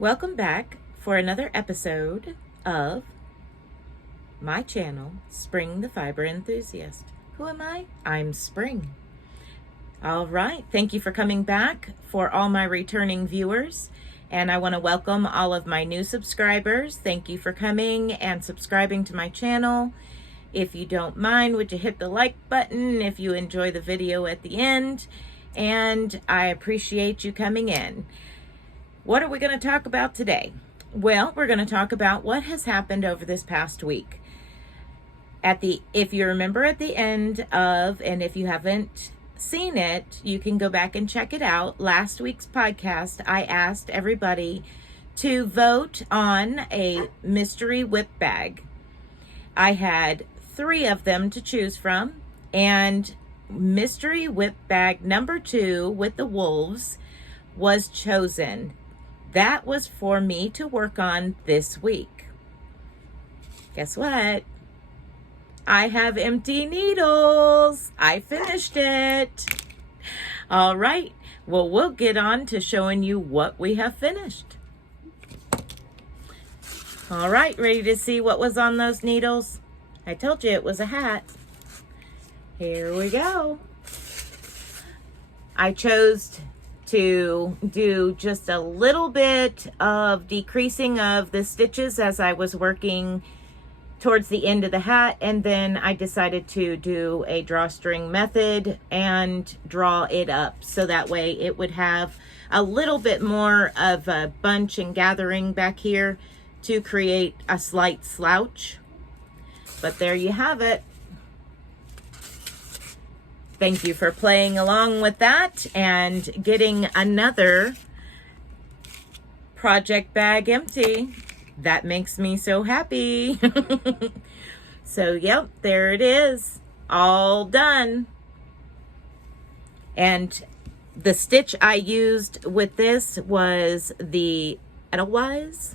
Welcome back for another episode of my channel, Spring the Fiber Enthusiast. Who am I? I'm Spring. All right, thank you for coming back for all my returning viewers. And I want to welcome all of my new subscribers. Thank you for coming and subscribing to my channel. If you don't mind, would you hit the like button if you enjoy the video at the end? And I appreciate you coming in. What are we going to talk about today? Well, we're going to talk about what has happened over this past week. If you remember at the end of, and if you haven't seen it, you can go back and check it out. Last week's podcast, I asked everybody to vote on a mystery whip bag. I had 3 of them to choose from, and mystery whip bag number 2 with the wolves was chosen. That was for me to work on this week. Guess what? I have empty needles. I finished it. All right. Well, we'll get on to showing you what we have finished. All right. Ready to see what was on those needles? I told you it was a hat. Here we go. I chose to do just a little bit of decreasing of the stitches as I was working towards the end of the hat, and then I decided to do a drawstring method and draw it up so that way it would have a little bit more of a bunch and gathering back here to create a slight slouch. But there you have it. Thank you for playing along with that and getting another project bag empty. That makes me so happy. So, yep, there it is. All done. And the stitch I used with this was the Edelweiss.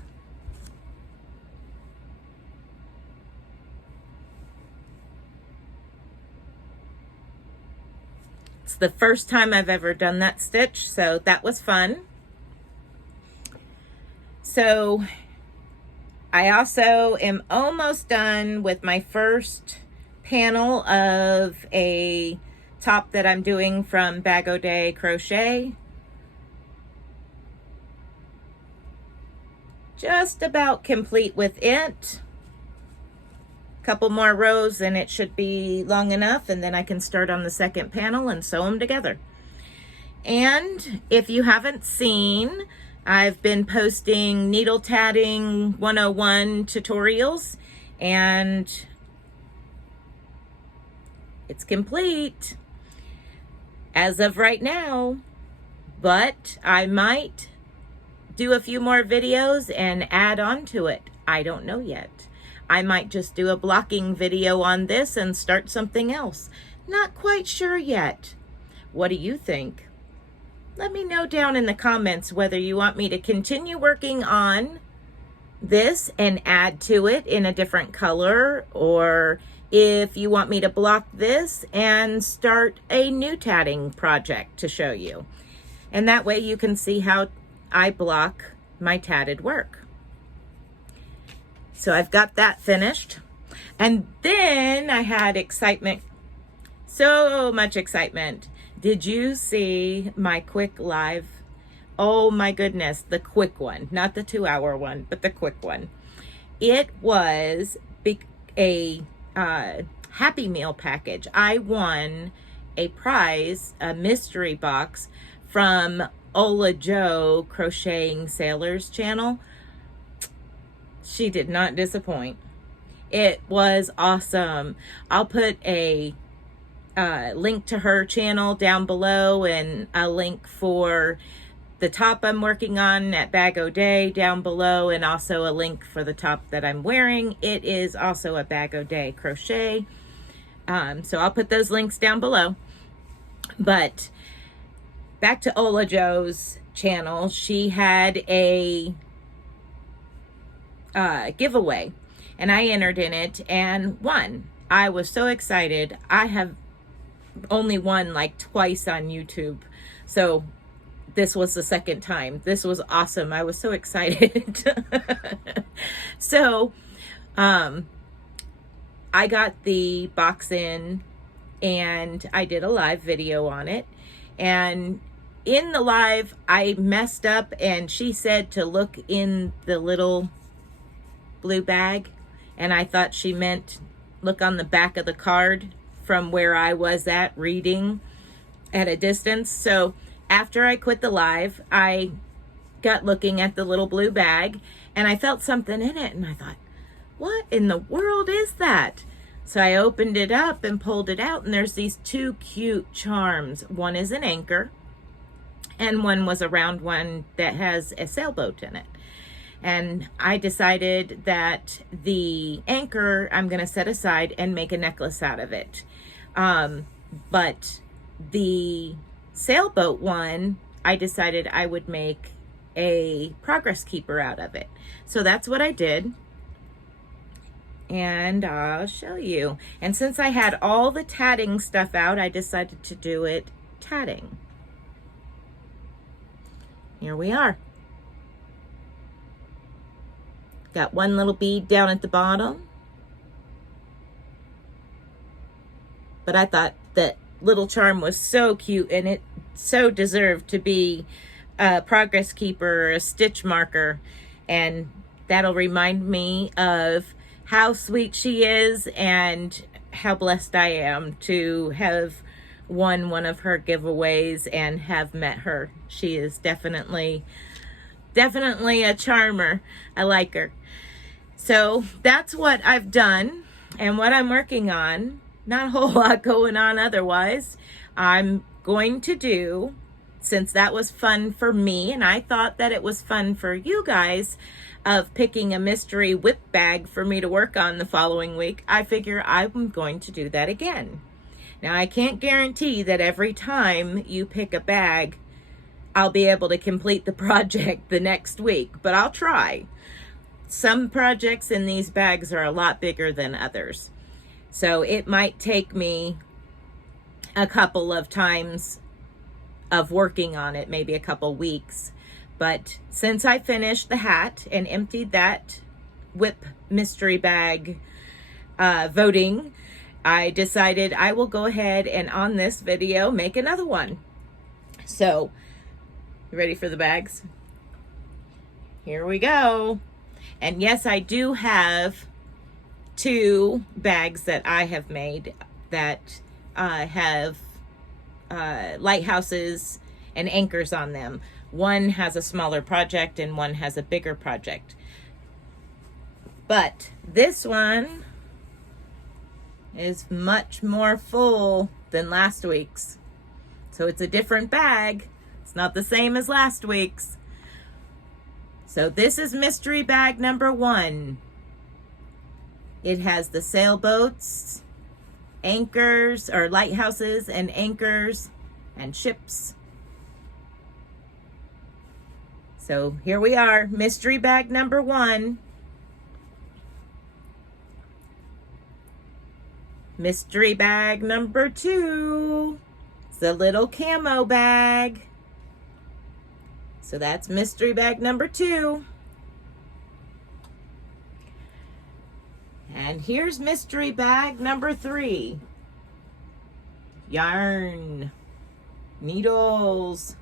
It's the first time I've ever done that stitch, so that was fun. So I also am almost done with my first panel of a top that I'm doing from Bag O' Day Crochet. Just about complete with it. Couple more rows and it should be long enough, and then I can start on the second panel and sew them together. And if you haven't seen, I've been posting needle tatting 101 tutorials, and it's complete as of right now, but I might do a few more videos and add on to it. I don't know yet. I might just do a blocking video on this and start something else. Not quite sure yet. What do you think? Let me know down in the comments whether you want me to continue working on this and add to it in a different color, or if you want me to block this and start a new tatting project to show you. And that way you can see how I block my tatted work. So I've got that finished. And then I had excitement, so much excitement. Did you see my quick live? Oh my goodness, the quick one, not the 2-hour one, but the quick one. It was a Happy Meal package. I won a prize, a mystery box from Ola Joe Crocheting Sailors channel. She did not disappoint. It was awesome. I'll put a link to her channel down below, and a link for the top I'm working on at Bag O' Day down below, and also a link for the top that I'm wearing. It is also a Bag O' Day crochet. So I'll put those links down below. But back to Ola Joe's channel, she had a giveaway, and I entered in it and won. I was so excited. I have only won like twice on YouTube, so this was the second time. This was awesome. I was so excited. So, I got the box in and I did a live video on it. And in the live, I messed up and she said to look in the little blue bag. And I thought she meant look on the back of the card from where I was at reading at a distance. So after I quit the live, I got looking at the little blue bag and I felt something in it and I thought, what in the world is that? So I opened it up and pulled it out and there's these two cute charms. One is an anchor and one was a round one that has a sailboat in it. And I decided that the anchor I'm going to set aside and make a necklace out of it. But the sailboat one, I decided I would make a progress keeper out of it. So that's what I did. And I'll show you. And since I had all the tatting stuff out, I decided to do it tatting. Here we are. Got one little bead down at the bottom. But I thought that little charm was so cute and it so deserved to be a progress keeper or a stitch marker. And that'll remind me of how sweet she is and how blessed I am to have won one of her giveaways and have met her. She is definitely a charmer. I like her. So that's what I've done and what I'm working on. Not a whole lot going on otherwise. I'm going to do, since that was fun for me and I thought that it was fun for you guys, of picking a mystery whip bag for me to work on the following week, I figure I'm going to do that again. Now I can't guarantee that every time you pick a bag, I'll be able to complete the project the next week, but I'll try. Some projects in these bags are a lot bigger than others. So it might take me a couple of times of working on it, maybe a couple weeks. But since I finished the hat and emptied that whip mystery bag voting, I decided I will go ahead and on this video make another one. So, you ready for the bags? Here we go. And yes, I do have 2 bags that I have made that have lighthouses and anchors on them. One has a smaller project and one has a bigger project. But this one is much more full than last week's. So it's a different bag. It's not the same as last week's. So this is mystery bag number 1. It has the sailboats, anchors, or lighthouses and anchors and ships. So here we are, mystery bag number 1. Mystery bag number 2. It's the little camo bag. So that's mystery bag number 2. And here's mystery bag number 3. Yarn, needles.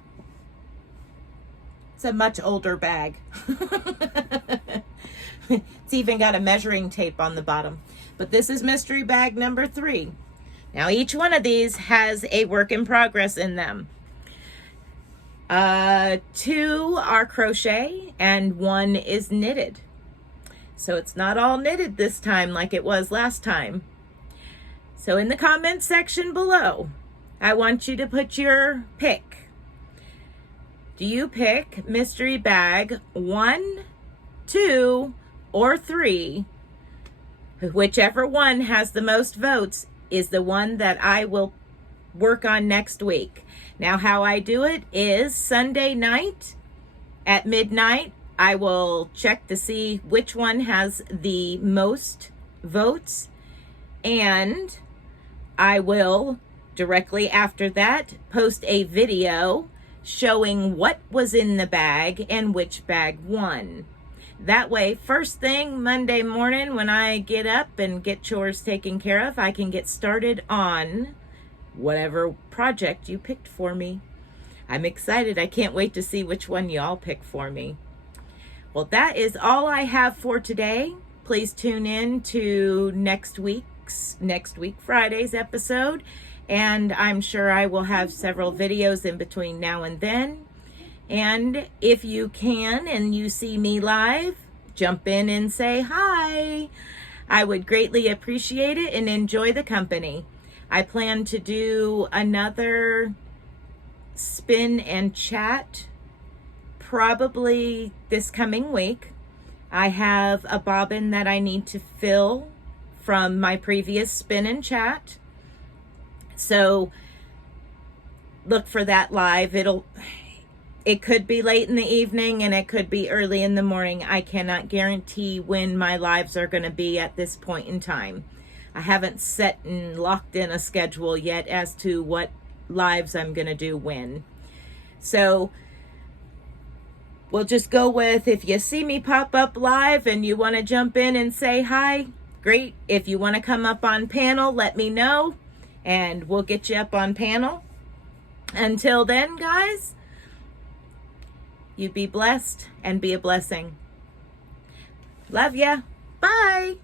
It's a much older bag. It's even got a measuring tape on the bottom. But this is mystery bag number 3. Now each one of these has a work in progress in them. 2 are crochet and 1 is knitted. So it's not all knitted this time like it was last time. So in the comments section below, I want you to put your pick. Do you pick mystery bag 1, 2, or 3? Whichever one has the most votes is the one that I will work on next week. Now how I do it is Sunday night at midnight, I will check to see which one has the most votes, and I will directly after that post a video showing what was in the bag and which bag won. That way, first thing Monday morning when I get up and get chores taken care of, I can get started on whatever project you picked for me. I'm excited. I can't wait to see which one y'all pick for me. Well, that is all I have for today. Please tune in to next week Friday's episode, and I'm sure I will have several videos in between now and then. And if you can and you see me live, jump in and say hi. I would greatly appreciate it and enjoy the company. I plan to do another spin and chat probably this coming week. I have a bobbin that I need to fill from my previous spin and chat. So look for that live. It could be late in the evening and it could be early in the morning. I cannot guarantee when my lives are going to be at this point in time. I haven't set and locked in a schedule yet as to what lives I'm going to do when. So we'll just go with, if you see me pop up live and you want to jump in and say hi, great. If you want to come up on panel, let me know and we'll get you up on panel. Until then, guys, you be blessed and be a blessing. Love ya. Bye.